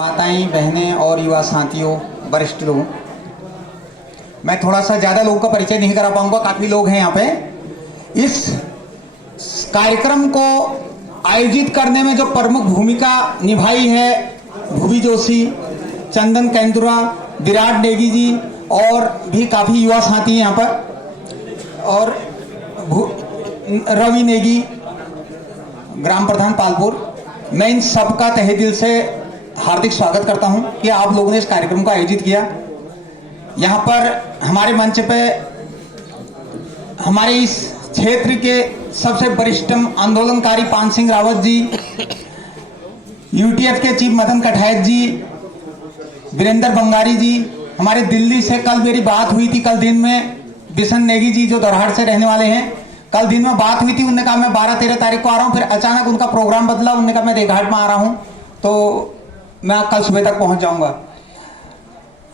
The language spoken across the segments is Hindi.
माताएं, बहनें और युवा साथियों, वरिष्ठ लोगों, मैं थोड़ा सा ज़्यादा लोगों का परिचय नहीं करा पाऊंगा, काफ़ी लोग हैं यहाँ पे। इस कार्यक्रम को आयोजित करने में जो प्रमुख भूमिका निभाई है, भूवी जोशी, चंदन केंदुरा, विराट नेगी जी और भी काफ़ी युवा साथी हैं यहाँ पर, और रवि नेगी, ग्राम प्रधान पालपुर। मैं इन सबका तहे दिल से हार्दिक स्वागत करता हूं कि आप लोगों ने इस कार्यक्रम को आयोजित किया। यहां पर हमारे मंच पे हमारे इस क्षेत्र के सबसे वरिष्ठतम आंदोलनकारी पान सिंह रावत जी, यूटीएफ के चीफ मदन कठायत जी, वीरेंद्र बंगारी जी, हमारे दिल्ली से कल मेरी बात हुई थी, कल दिन में बिशन नेगी जी जो दोरहाट से रहने वाले हैं, कल दिन में बात हुई थी। उन्होंने कहा मैं 12-13 तारीख को आ रहा हूँ, फिर अचानक उनका प्रोग्राम बदला, उन्होंने कहा मैं देघाट में आ रहा हूँ, तो मैं कल सुबह तक पहुंच जाऊंगा।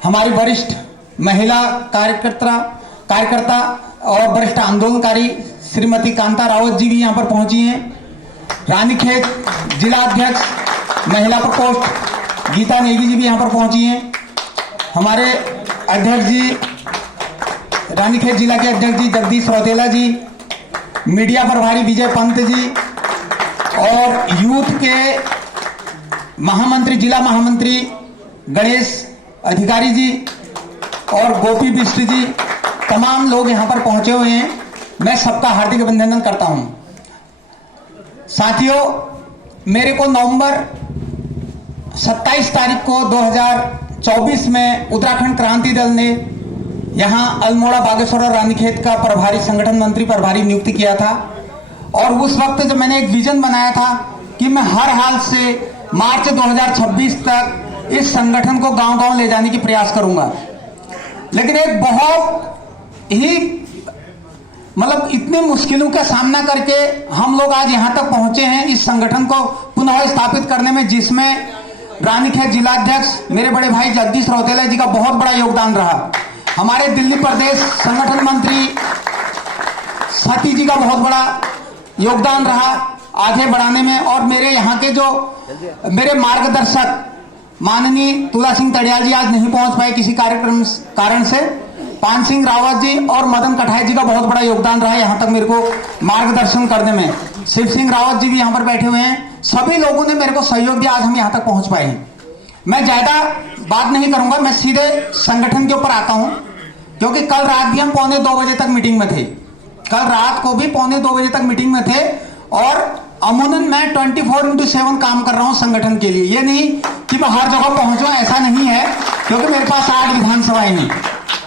हमारी वरिष्ठ महिला कार्यकर्ता और वरिष्ठ आंदोलनकारी श्रीमती कांता रावत जी भी यहाँ पर पहुंची हैं। रानीखेत जिला अध्यक्ष महिला प्रकोष्ठ गीता नेगी जी भी यहाँ पर पहुंची हैं। हमारे अध्यक्ष जी, रानीखेत जिला के अध्यक्ष जी जगदीश रौतेला जी, मीडिया प्रभारी विजय पंत जी और यूथ के महामंत्री, जिला महामंत्री गणेश अधिकारी जी और गोपी बिष्ट जी, तमाम लोग यहां पर पहुंचे हुए हैं। मैं सबका हार्दिक अभिनंदन करता हूं। साथियों, मेरे को नवंबर 27 तारीख को 2024 में उत्तराखंड क्रांति दल ने यहां अल्मोड़ा, बागेश्वर और रानीखेत का प्रभारी, संगठन मंत्री प्रभारी नियुक्त किया था। और उस वक्त जब मैंने एक विजन बनाया था कि मैं हर हाल से मार्च 2026 तक इस संगठन को गांव-गांव ले जाने की प्रयास करूंगा। लेकिन एक बहुत ही इतनी मुश्किलों का सामना करके हम लोग आज यहां तक पहुंचे हैं इस संगठन को पुनः स्थापित करने में, जिसमें रानीखेत जिलाध्यक्ष मेरे बड़े भाई जगदीश रौतेला जी का बहुत बड़ा योगदान रहा। हमारे दिल्ली प्रदेश संगठन मंत्री सती जी का बहुत बड़ा योगदान रहा आगे बढ़ाने में। और मेरे यहाँ के जो मेरे मार्गदर्शक माननीय तुला सिंह तड़ियाल जी आज नहीं पहुंच पाए किसी कार्यक्रम कारण से, पान सिंह रावत जी और मदन कठायत जी का बहुत बड़ा योगदान रहा यहाँ तक मेरे को मार्गदर्शन करने में। शिव सिंह रावत जी भी यहाँ पर बैठे हुए हैं। सभी लोगों ने मेरे को सहयोग दिया, आज हम यहाँ तक पहुंच पाए हैं। मैं ज्यादा बात नहीं करूंगा, मैं सीधे संगठन के ऊपर आता हूं, क्योंकि कल रात भी हम 1:45 बजे तक मीटिंग में थे। कल रात को भी 1:45 बजे तक मीटिंग में थे और अमूमन मैं 24/7 काम कर रहा हूं संगठन के लिए। ये नहीं कि मैं हर जगह पहुंचूं, ऐसा नहीं है, क्योंकि मेरे पास 8 विधानसभाएं हैं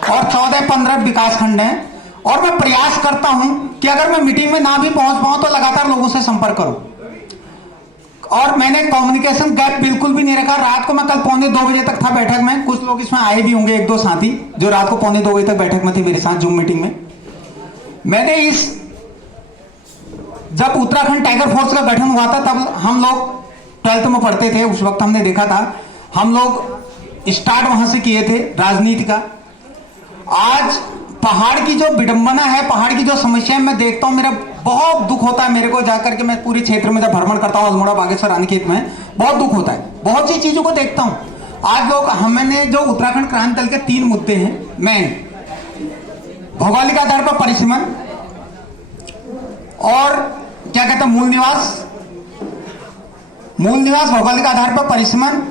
और 14-15 विकास खंड हैं। और मैं प्रयास करता हूं कि अगर मैं मीटिंग में ना भी पहुंच पाऊं तो लगातार लोगों से संपर्क करूं। और मैंने कम्युनिकेशन गैप बिल्कुल भी नहीं रखा। रात को मैं कल 1:45 बजे तक था बैठक में, कुछ लोग इसमें आए भी होंगे, 1-2 साथी जो रात को 1:45 बजे तक बैठक में थे मेरे साथ जूम मीटिंग में। मैंने जब उत्तराखंड टाइगर फोर्स का गठन हुआ था तब हम लोग 12th में पढ़ते थे, उस वक्त हमने देखा था, हम लोग स्टार्ट वहां से किए थे राजनीति का। आज पहाड़ की जो विडंबना है, पहाड़ की जो समस्या है, मैं देखता हूं, मेरा बहुत दुख होता है। मेरे को जाकर के मैं पूरे क्षेत्र में जब भ्रमण करता हूं, अल्मोड़ा, बागेश्वर, रानीखेत में, बहुत दुख होता है। बहुत सी चीजों को देखता हूं। आज लोग, हमने जो उत्तराखंड क्रांति दल के 3 मुद्दे हैं मेन, भौगोलिक आधार पर परिसीमन और क्या कहते हैं मूल निवास, भौगोलिक आधार पर परिसीमन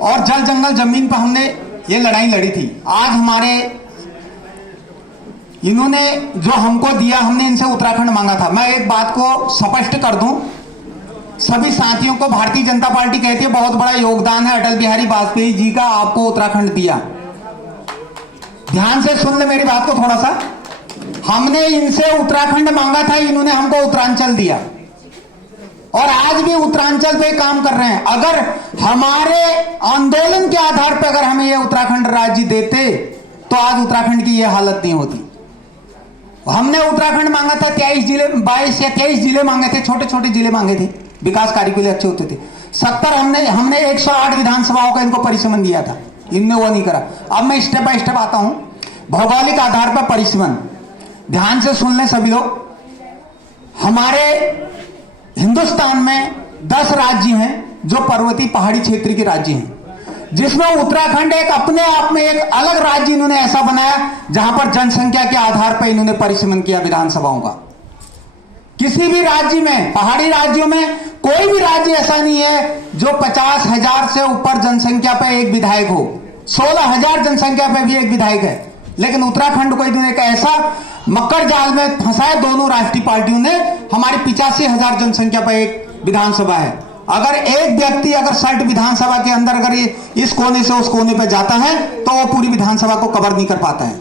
और जल जंगल जमीन पर हमने ये लड़ाई लड़ी थी। आज हमारे इन्होंने जो हमको दिया, हमने इनसे उत्तराखंड मांगा था। मैं एक बात को स्पष्ट कर दूं, सभी साथियों को भारतीय जनता पार्टी कहती है बहुत बड़ा योगदान है अटल बिहारी वाजपेयी जी का, आपको उत्तराखंड दिया। ध्यान से सुन ले मेरी बात को थोड़ा सा। हमने इनसे उत्तराखंड मांगा था, इन्होंने हमको उत्तरांचल दिया और आज भी उत्तरांचल पे काम कर रहे हैं। अगर हमारे आंदोलन के आधार पर अगर हमें ये उत्तराखंड राज्य देते तो आज उत्तराखंड की ये हालत नहीं होती। हमने उत्तराखंड मांगा था, 23 जिले, 22 या 23 जिले मांगे थे, छोटे छोटे जिले मांगे थे, विकास कार्य के लिए अच्छे होते थे। 70 हमने 108 विधानसभाओं का इनको परिसीमन दिया था, इनने वो नहीं करा। अब मैं स्टेप बाय स्टेप आता हूं। भौगोलिक आधार पर परिसीमन, ध्यान से सुन लें सभी लोग। हमारे हिंदुस्तान में 10 राज्य हैं जो पर्वतीय पहाड़ी क्षेत्र के राज्य हैं, जिसमें उत्तराखंड एक अपने आप में एक अलग राज्य इन्होंने ऐसा बनाया जहां पर जनसंख्या के आधार पर इन्होंने परिसीमन किया विधानसभाओं का। किसी भी राज्य में, पहाड़ी राज्यों में कोई भी राज्य ऐसा नहीं है जो 50,000 से ऊपर जनसंख्या पर एक विधायक हो। 16,000 जनसंख्या पे भी एक विधायक है, लेकिन उत्तराखंड को इन्होंने एक ऐसा मक्कर जाल में फंसाया दोनों राष्ट्रीय पार्टियों ने। हमारी 85,000 जनसंख्या पर एक विधानसभा है। अगर एक व्यक्ति अगर सल्ट विधानसभा के अंदर अगर इस कोने से उस कोने पर जाता है तो वो पूरी विधानसभा को कवर नहीं कर पाता है।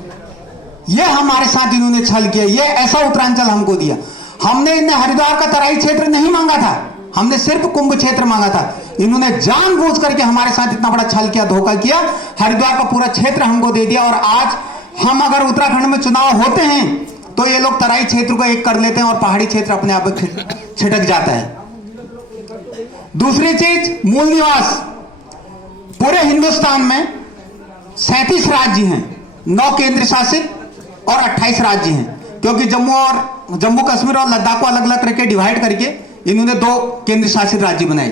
ये हमारे साथ इन्होंने छल किया। ये ऐसा उत्तरांचल हमको दिया। हमने इन्हें हरिद्वार का तराई क्षेत्र नहीं मांगा था, हमने सिर्फ कुंभ क्षेत्र मांगा था। इन्होंने जानबूझ करके हमारे साथ इतना बड़ा छल किया, धोखा किया। हरिद्वार का पूरा क्षेत्र हमको दे दिया और आज हम अगर उत्तराखंड में चुनाव होते हैं तो ये लोग तराई क्षेत्र को एक कर लेते हैं और पहाड़ी क्षेत्र अपने आप छिटक जाता है। दूसरी चीज, मूल निवास। पूरे हिंदुस्तान में 37 राज्य हैं, 9 केंद्र शासित और 28 राज्य हैं, क्योंकि जम्मू कश्मीर और लद्दाख को अलग अलग करके डिवाइड करके इन्होंने 2 केंद्र शासित राज्य बनाए।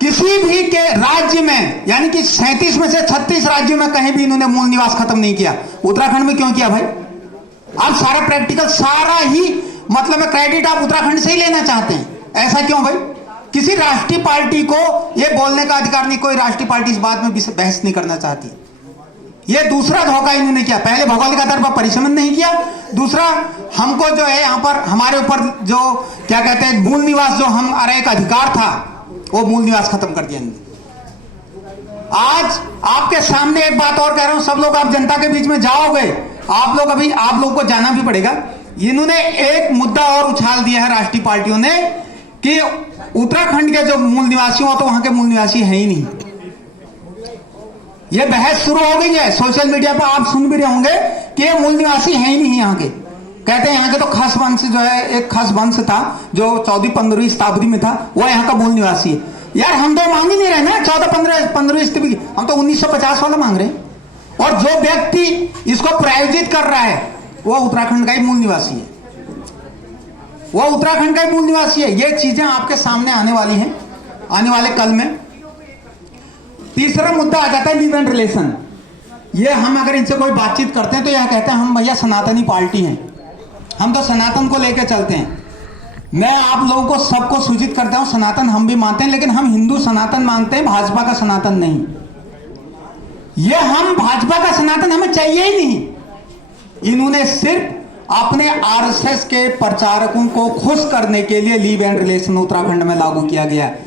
किसी भी के राज्य में, यानी कि 37 में से 36 राज्यों में कहीं भी इन्होंने मूल निवास खत्म नहीं किया। उत्तराखंड में क्यों किया भाई? आप सारा प्रैक्टिकल, सारा ही मतलब क्रेडिट आप उत्तराखंड से ही लेना चाहते हैं, ऐसा क्यों भाई? किसी राष्ट्रीय पार्टी को यह बोलने का अधिकार नहीं। कोई राष्ट्रीय पार्टी इस बात में बहस नहीं करना चाहती। यह दूसरा धोखा इन्होंने किया। पहले भौगोलिक आधार पर परिसीमन नहीं किया, दूसरा हमको जो है यहां पर हमारे ऊपर जो क्या कहते हैं मूल निवास जो हमारा एक अधिकार था वो मूल निवास खत्म कर दिया इन्होंने। आज आपके सामने एक बात और कह रहा हूं, सब लोग आप जनता के बीच में जाओगे, आप लोग को जाना भी पड़ेगा। इन्होंने एक मुद्दा और उछाल दिया है राष्ट्रीय पार्टियों ने कि उत्तराखंड के जो मूल निवासी हो तो वहां के मूल निवासी है ही नहीं। यह बहस शुरू हो गई है सोशल मीडिया पर, आप सुन भी रहे होंगे कि ये मूल निवासी है ही नहीं यहाँ के। कहते हैं यहाँ के तो खास वंश जो है, एक खास वंश था जो 14वीं-15वीं शताब्दी में था, वह यहाँ का मूल निवासी है। यार हम तो मांग ही नहीं रहे ना 14-15वीं शताब्दी, हम तो 1950 वाला मांग रहे हैं। और जो व्यक्ति इसको प्रायोजित कर रहा है वह उत्तराखंड का ही मूल निवासी है, वह उत्तराखंड का ही मूल निवासी है। ये चीजें आपके सामने आने वाली हैं आने वाले कल में। तीसरा मुद्दा आ जाता है लिव एंड रिलेशन। ये हम अगर इनसे कोई बातचीत करते हैं तो यह कहते हैं हम भैया सनातनी पार्टी हैं, हम तो सनातन को लेकर चलते हैं। मैं आप लोगों को सबको सूचित करता हूं, सनातन हम भी मानते हैं, लेकिन हम हिंदू सनातन मानते हैं, भाजपा का सनातन नहीं। ये हम भाजपा का सनातन हमें चाहिए ही नहीं। इन्होंने सिर्फ अपने आरएसएस के प्रचारकों को खुश करने के लिए लीव एंड रिलेशन उत्तराखंड में लागू किया गया है।